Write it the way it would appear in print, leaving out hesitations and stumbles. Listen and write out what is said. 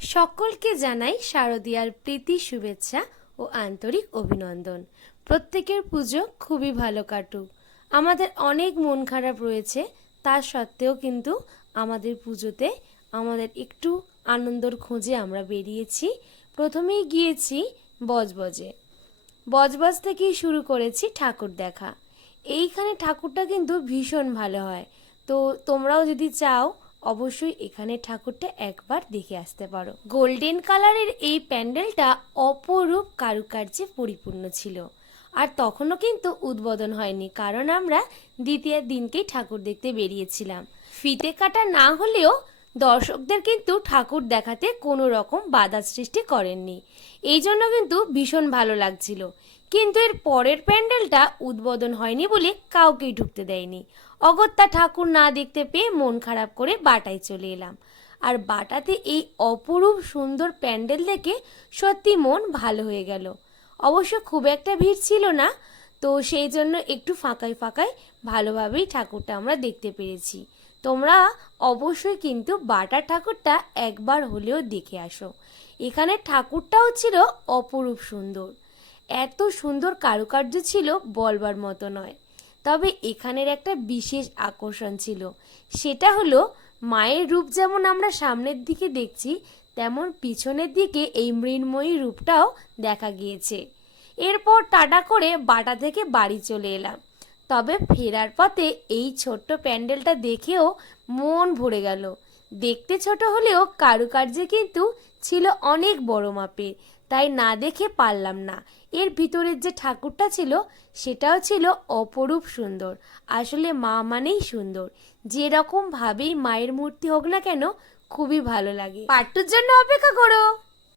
সকলকে জানাই শারদীয়ার প্রীতি শুভেচ্ছা ও আন্তরিক অভিনন্দন। প্রত্যেকের পুজো খুবই ভালো কাটুক। আমাদের অনেক মন খারাপ রয়েছে, তা সত্ত্বেও কিন্তু আমাদের পুজোতে আমাদের একটু আনন্দর খোঁজে আমরা বেরিয়েছি। প্রথমেই গিয়েছি বজবজে। বজবজ থেকেই শুরু করেছি ঠাকুর দেখা। এইখানে ঠাকুরটা কিন্তু ভীষণ ভালো হয়, তো তোমরাও যদি চাও অবশ্যই এখানে ঠাকুরটা একবার দেখে আসতে পারো। গোল্ডেন কালারের এই প্যান্ডেলটা অপরূপ কারুকার্যে পরিপূর্ণ ছিল। আর তখনও কিন্তু উদ্বোধন হয়নি, কারণ আমরা দ্বিতীয় দিনকেই ঠাকুর দেখতে বেরিয়েছিলাম। ফিতে কাটা না হলেও দর্শকদের কিন্তু ঠাকুর দেখাতে কোনো রকম বাধা সৃষ্টি করেননি, এই জন্য কিন্তু ভীষণ ভালো লাগছিল। কিন্তু এর পরের প্যান্ডেলটা উদ্বোধন হয়নি বলে কাউকেই ঢুকতে দেয়নি। অগত্যা ঠাকুর না দেখতে পেয়ে মন খারাপ করে বাটায় চলে এলাম। আর বাটাতে এই অপরূপ সুন্দর প্যান্ডেল দেখে সত্যি মন ভালো হয়ে গেল। অবশ্য খুব একটা ভিড় ছিল না, তো সেই জন্য একটু ফাঁকায় ফাঁকায় ভালোভাবেই ঠাকুরটা আমরা দেখতে পেরেছি। তোমরা অবশ্যই কিন্তু বাটা ঠাকুরটা একবার হলেও দেখে আসো। এখানে ঠাকুরটাও ছিল অপরূপ সুন্দর, এত সুন্দর কারুকার্য ছিল বলবার মতো নয়। তবে এখানের একটা বিশেষ আকর্ষণ ছিল, সেটা হলো মায়ের রূপ যেমন আমরা সামনের দিকে দেখছি, তেমন পিছনের দিকে এই মৃন্ময়ী রূপটাও দেখা গিয়েছে। এরপর টাটা করে বাটা থেকে বাড়ি চলে এলাম। তবে ফেরার পথে এই ছোট্ট প্যান্ডেলটা দেখেও মন ভরে গেল। দেখতে ছোট হলেও কারুকার্যে কিন্তু ছিল অনেক বড় মাপের, তাই না দেখে পারলাম না। এর ভিতরের যে ঠাকুরটা ছিল সেটাও ছিল অপরূপ সুন্দর। আসলে মা মানেই সুন্দর, যেরকম ভাবেই মায়ের মূর্তি হোক না কেন খুবই ভালো লাগে। পার্ট টুর জন্য অপেক্ষা করো।